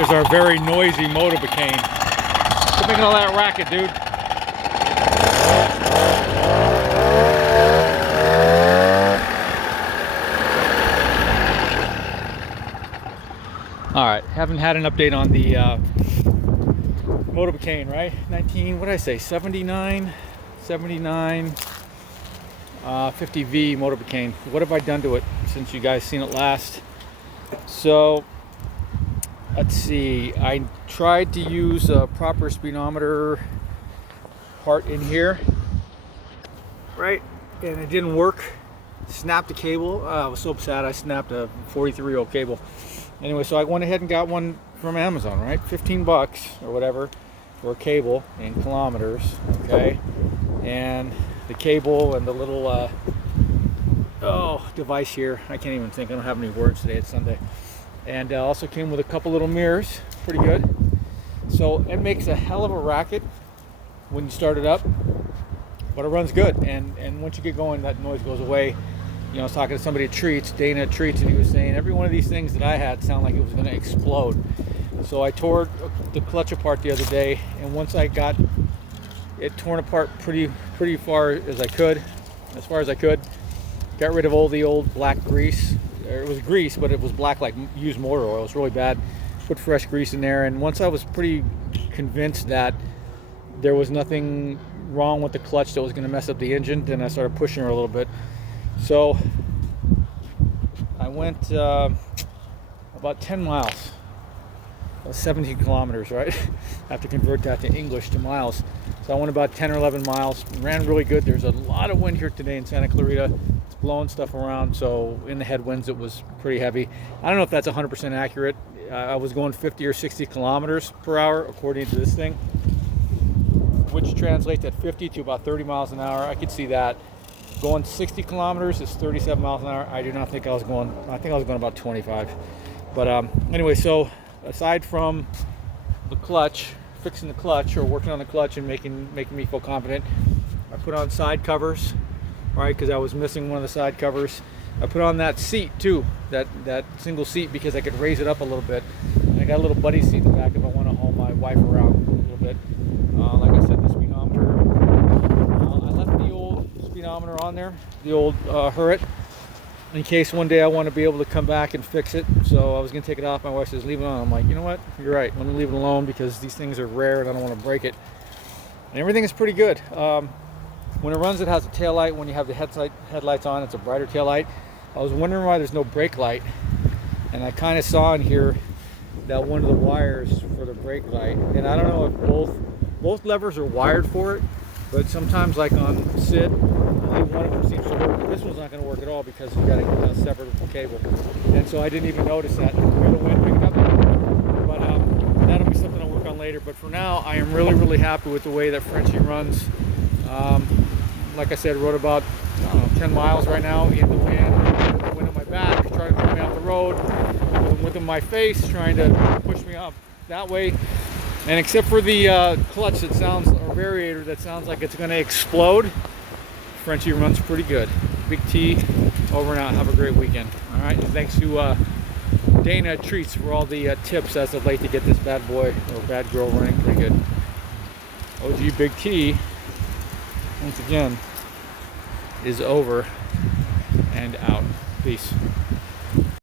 Here's our very noisy Motobecane. Quit making all that racket, dude. All right, haven't had an update on the Motobecane, right? 19, what did I say? 79, 50V Motobecane. What have I done to it since you guys seen it last? So, let's see. I tried to use a proper speedometer part in here, right? And it didn't work. Snapped the cable. I was so sad I snapped a 43-year-old cable. Anyway, so I went ahead and got one from Amazon, right? 15 bucks or whatever for a cable in kilometers, okay? And the cable and the little device here. I can't even think. I don't have any words today. It's Sunday. And also came with a couple little mirrors. Pretty good. So it makes a hell of a racket when you start it up, but it runs good. And once you get going, that noise goes away. You know, I was talking to somebody at Treats, Dana at Treats, and he was saying every one of these things that I had sounded like it was going to explode. So I tore the clutch apart the other day, and once I got it torn apart pretty far as I could, got rid of all the old black grease. It was grease, but it was black like used motor oil. It was really bad. Put fresh grease in there, and once I was pretty convinced that there was nothing wrong with the clutch that was going to mess up the engine, then I started pushing her a little bit. So I went about 10 miles, 17 kilometers, right? I have to convert that to English to miles. So I went about 10 or 11 miles, ran really good. There's a lot of wind here today in Santa Clarita. It's blowing stuff around, so in the headwinds it was pretty heavy. I don't know if that's 100% accurate. I was going 50 or 60 kilometers per hour according to this thing, which translates at 50 to about 30 miles an hour. I could see that. Going 60 kilometers is 37 miles an hour. I do not think I was going, I think I was going about 25. But anyway, so aside from the clutch, fixing the clutch or working on the clutch and making me feel confident, I put on side covers, right, because I was missing one of the side covers. I put on that seat too, that single seat, because I could raise it up a little bit. And I got a little buddy seat in the back if I want to haul my wife around a little bit. Like I said, the speedometer, I left the old speedometer on there, the old Hurrit, in case one day I want to be able to come back and fix it. So I was going to take it off. My wife says, leave it on. I'm like, you know what? You're right. Let me leave it alone because these things are rare and I don't want to break it. And everything is pretty good. When it runs, it has a tail light. When you have the headlights on, it's a brighter tail light. I was wondering why there's no brake light. And I kind of saw in here that one of the wires for the brake light, and I don't know if both levers are wired for it, but sometimes, like on Sid, only one of them seems to work. This one's not going to work at all because you got a separate cable, and so I didn't even notice that. Hear the wind picking up, but that'll be something I'll work on later. But for now, I am really happy with the way that Frenchie runs. Like I said, rode about 10 miles right now in the wind, with the wind on my back, trying to pull me off the road, with the wind in my face, trying to push me up that way. And except for the clutch that sounds, or variator that sounds like it's going to explode, Frenchie runs pretty good. Big T, over and out. Have a great weekend. All right, and thanks to Dana at Treats for all the tips as of late to get this bad boy or bad girl running pretty good. OG Big T, once again, is over and out. Peace.